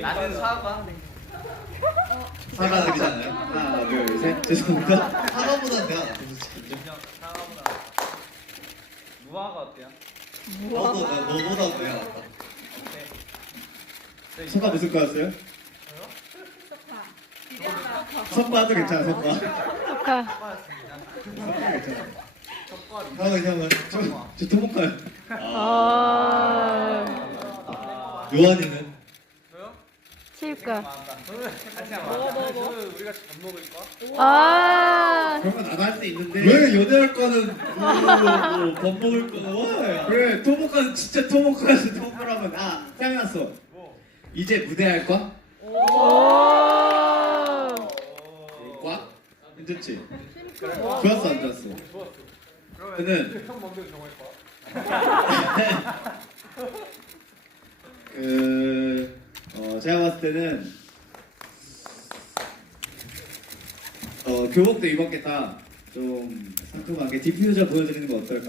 나는 사과. 사과 드리잖아요. 하나, 둘, 셋. 죄송합니다. 사과보다 내가 낫죠. 인정. 사과보다. 무화과 어때요? 너도 나- 너보다 내가 낫다. 네. 석가 무슨 과였어요? 석과도 괜찮아. 석과. 사과였습니다. 석과 괜찮아. 석과. 형은 형은 저, 저 토목과요. 아. 아. 요한이는? 같이 안 맞다. 저는 우리가 밥 먹을 거. 아. 그런 건 나도 할수 있는데 왜 연애할 거는 뭐밥 먹을 거는 그래 토목과는 진짜 토목과에서 토목과라면 아 생각났어 뭐? 이제 무대 할 거? 오. 과? 괜찮지? 좋았어 안 좋았어? 좋았어. 그러면 저는- 형 먼저 정할 거. 그 제가 봤을 때는 어, 교복도 입었겠다 좀 상큼하게 디퓨저 보여드리는 거 어떨까?